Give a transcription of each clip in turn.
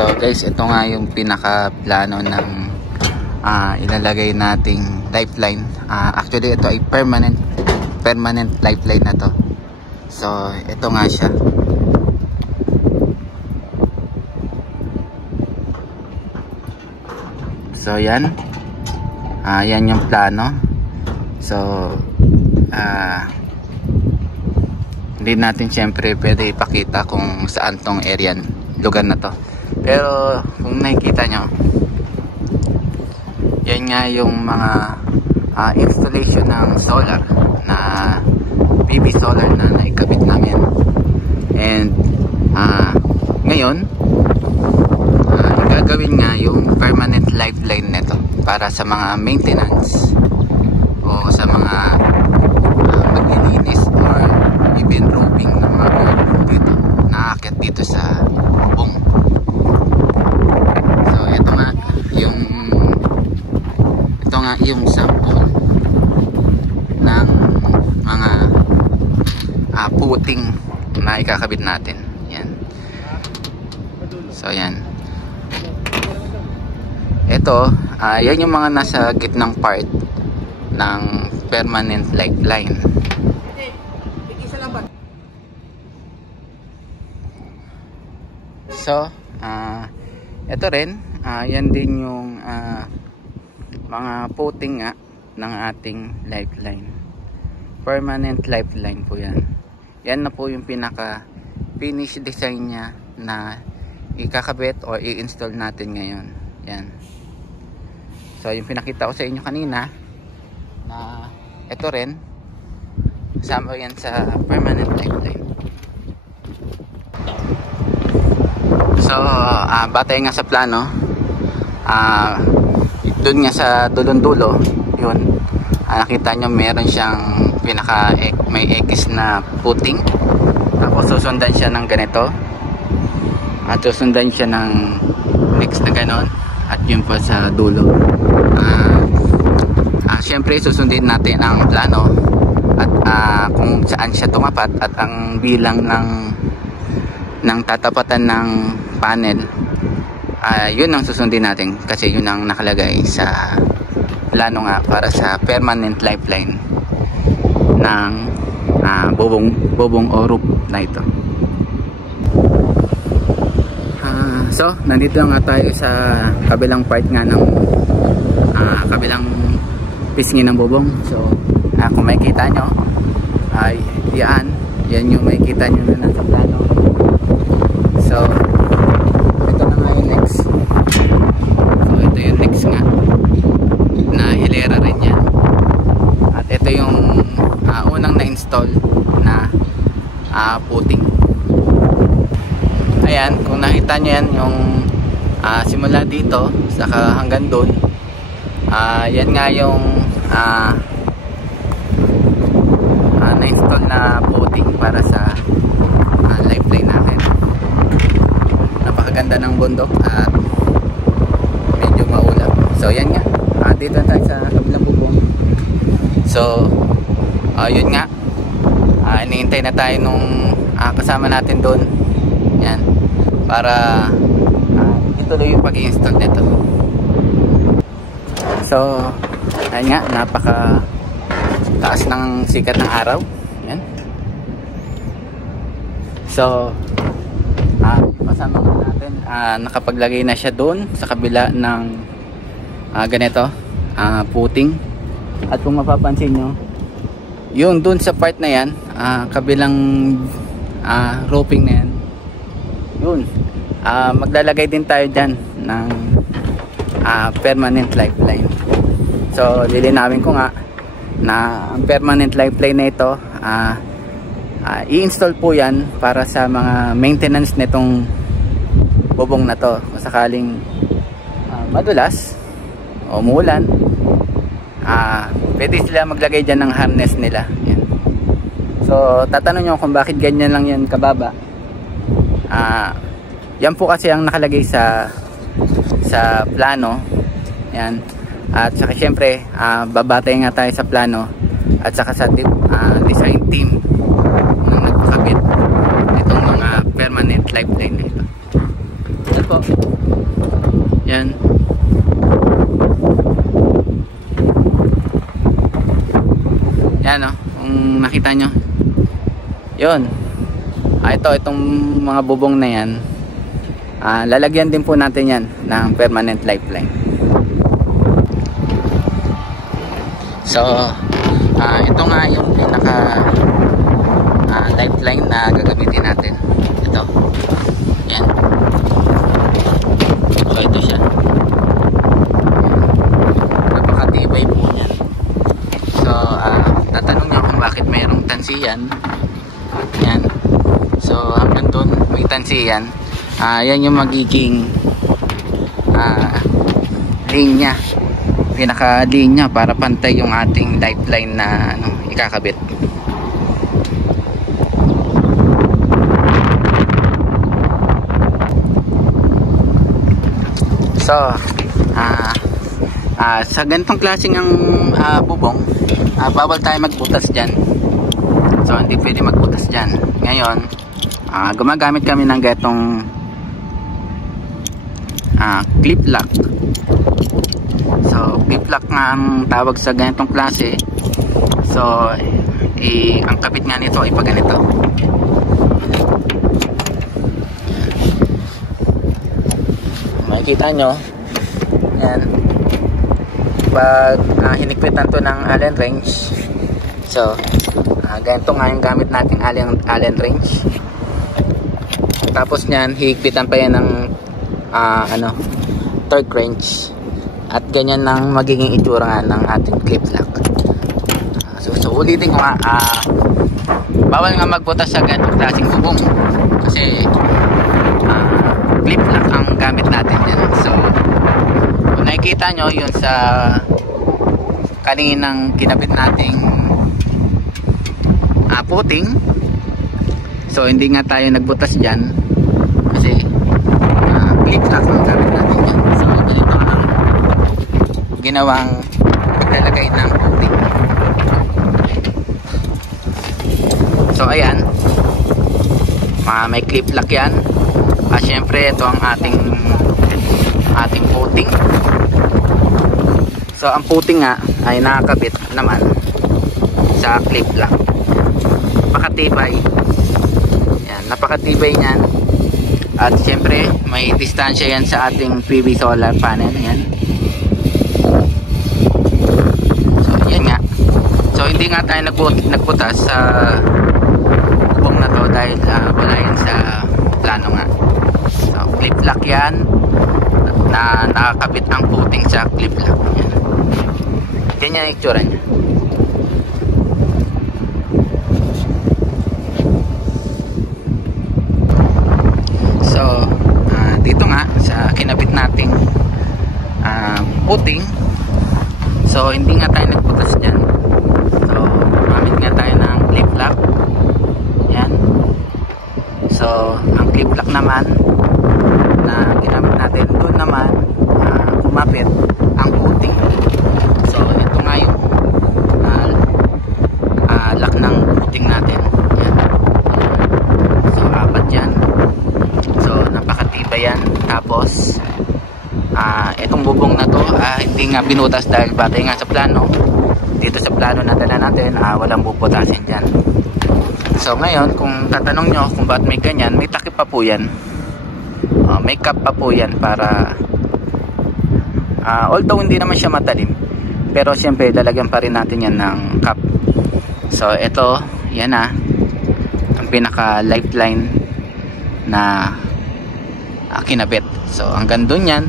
So guys, ito nga yung pinaka plano ng ilalagay nating lifeline. Actually ito ay permanent lifeline na to. So ito nga siya. So yan, yan yung plano. So hindi natin syempre pwede ipakita kung saan tong area, lugar na to. Pero kung nakikita nyo, yan nga yung mga installation ng solar na PV solar na naikabit namin. And ngayon gagawin nga yung permanent lifeline nito para sa mga maintenance o sa mga maglilinis or even roping ng mga dito nakakit dito sa bubong. So ito nga yung sample ng mga puting na ikakabit natin. Yan. So yan. Ito, yan yung mga nasa gitnang part ng permanent lifeline. So, ito rin, yan din yung mga puting nga ng ating lifeline. Permanent lifeline po yan. Yan na po yung pinaka finish design niya na ikakabit o i-install natin ngayon. Yan. So yung pinakita ko sa inyo kanina na ito rin kasama yan sa permanent lifeline. So batay nga sa plano, doon nga sa dulon-dulo yun, nakita nyo meron siyang pinaka may X na puting, tapos susundan siya ng ganito at susundan siya ng next na ganon at yun po sa dulo. Siyempre susundin natin ang plano at kung saan siya tumapat at ang bilang ng tatapatan ng panel, yun ang susundin natin kasi yun ang nakalagay sa plano nga para sa permanent lifeline ng bubong o roof na ito. So nandito nga tayo sa kabilang part nga ng kabilang pisngi ng bubong. So kung makikita nyo ay yan yung makikita nyo na nasa plano. So ito na nga yung next. So ito yung next nga na hilera rin yan. At ito yung unang na-install na puting. Ayan, kung nakita nyo yan yung simula dito saka hanggang doon, yan nga yung na-install na puting para sa lifeline natin. Napakaganda ng bundok at medyo maulap. So yan nga, dito tayo sa kabilang bubong. So yun nga, iniintay na tayo nung kasama natin doon. Yan, para ituloy yung pag-i-install nito. So ayun nga, napaka taas ng sikat ng araw. Yan. So kasama natin, nakapaglagay na siya doon sa kabila ng ganito puting. At kung mapapansin nyo, yung doon sa part na yan, kabilang roping na yan, yun, maglalagay din tayo dyan ng permanent lifeline. So lilinawin ko nga na ang permanent lifeline na ito, i-install po yan para sa mga maintenance nitong bubong na to. Kung sakaling madulas o umuulan, pwede sila maglagay dyan ng harness nila. Yan. So tatanong nyo kung bakit ganyan lang yan kababa. Yan po kasi ang nakalagay sa plano. Yan. At saka syempre babatay nga tayo sa plano at saka sa design team na nagpakabit itong mga permanent lifeline na ito. po. Yan. Yan o, kung nakita nyo. Yun. Itong mga bubong na yan, lalagyan din po natin yan ng permanent lifeline. So ito nga yung pinaka lifeline na gagamitin natin. Ito. Yan. So ito siya. Napakatibay po yan. So tatanong nyo kung bakit mayroong tansiyan. Yan. So hanggang doon may tansiyan. Yan yung magiging linya, pinaka linya para pantay yung ating lifeline na ikakabit. So sa ganitong klaseng ang bubong, bawal tayo magbutas dyan. So hindi pwede magbutas dyan. Ngayon gumagamit kami ng ganitong clip lock. So clip lock nga ang tawag sa ganitong klase. So ang kabit nga nito ay pag ganito. Makikita nyo yan, pag hinikpitan to ng Allen wrench. So ganito nga yung gamit nating Allen wrench. Tapos nyan hihigpitan pa yan ng torque wrench, at ganyan lang magiging itsura ng ating clip lock. So ulitin ko nga, bawal nga magbutas sa ganitong klaseng bubong kasi clip lock ang gamit natin yan. So kung nakikita nyo yun sa kaninang kinabit nating puting, so hindi nga tayo nagbutas dyan kasi clip lock ang gamit natin yan. So ganito ang ginawang paglalagay ng puting. So ayan, may clip lock yan. Syempre ito ang ating puting. So ang puting nga ay nakakabit naman sa clip lock. Napakatibay yan, napakatibay niyan. At syempre may distansya yan sa ating PV solar panel. Yan. So yan nga. So hindi nga tayo nagbutas sa bubong na to dahil wala yan sa plano nga. So clip lock yan na nakakabit ang puting sa clip lock. Yan. Ganyan ang itsura niya. So dito nga sa kinabit nating puting, so hindi nga tayo nagbutas dyan. So gumamit nga tayo ng clip lock. Yan. So ang clip lock naman na ginamit natin, doon naman kumapit ang puting. So ito nga yung lock ng puting natin. Yan. So apat yan. So napakatibay yan. Tapos itong bubong na to hindi nga binutas dahil batay nga sa plano. Dito sa plano na dala natin, walang bubutasin dyan. So ngayon kung tatanong nyo kung bakit may ganyan, may takip pa po yan. May cap pa po yan para although hindi naman siya matalim, pero syempre lalagyan pa rin natin yan ng cap. So ito, yan ang pinaka lifeline na kinabit. So hanggang dun yan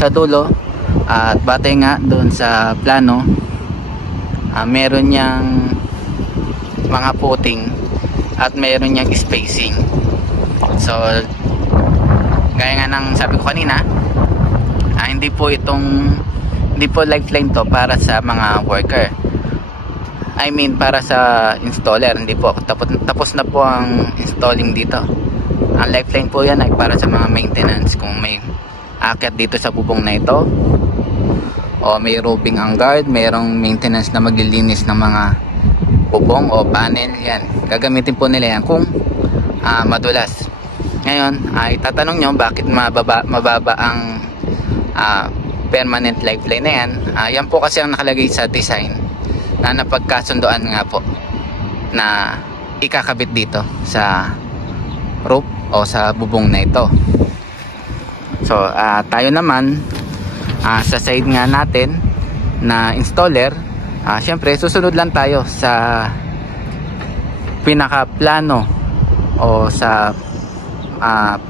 sa dulo, at batay nga dun sa plano, meron niyang mga puting at meron niyang spacing. So gaya nga ng sabi ko kanina, hindi po lifeline to para sa mga worker. I mean para sa installer, hindi po. Tapos na po ang installing dito. Ang lifeline po yan ay para sa mga maintenance. Kung may aakyat dito sa bubong na ito, o may roving ang guard, mayroong maintenance na maglilinis ng mga bubong o panel, yan gagamitin po nila yan kung madulas. Ngayon ay tatanong nyo bakit mababa ang permanent lifeline na yan. Yan po kasi ang nakalagay sa design na napagkasundoan nga po na ikakabit dito sa roof o sa bubong na ito. So tayo naman sa side nga natin na installer, syempre susunod lang tayo sa pinakaplano o sa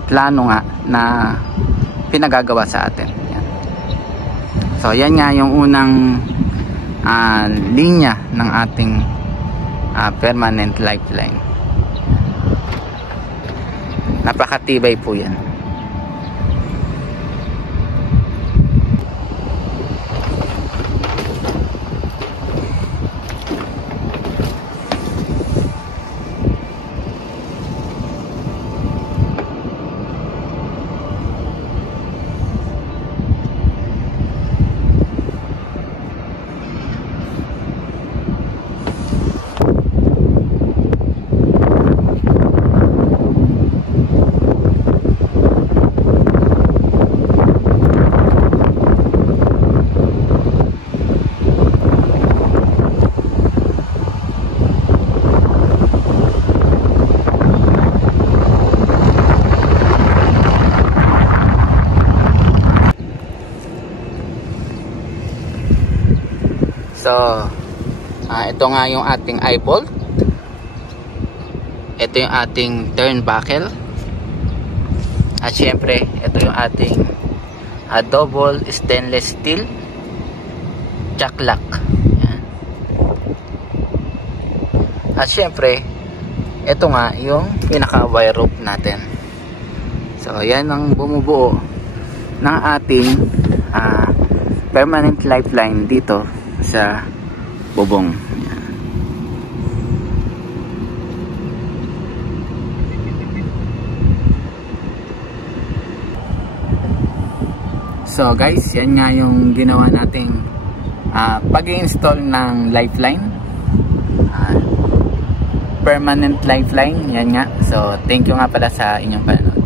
plano nga na pinagagawa sa atin. Yan. So yan nga yung unang linya ng ating permanent lifeline. Napakatibay po yan. So, ito nga yung ating eye bolt. Ito yung ating turnbuckle. At syempre, ito yung ating double stainless steel jack lock. Yan. At syempre, ito nga yung pinaka wire rope natin. So, yan ang bumubuo ng ating permanent lifeline dito sa bubong. Yan. So guys, yan nga yung ginawa nating pag-i-install ng lifeline, permanent lifeline. Yan nga. So thank you nga pala sa inyong panonood.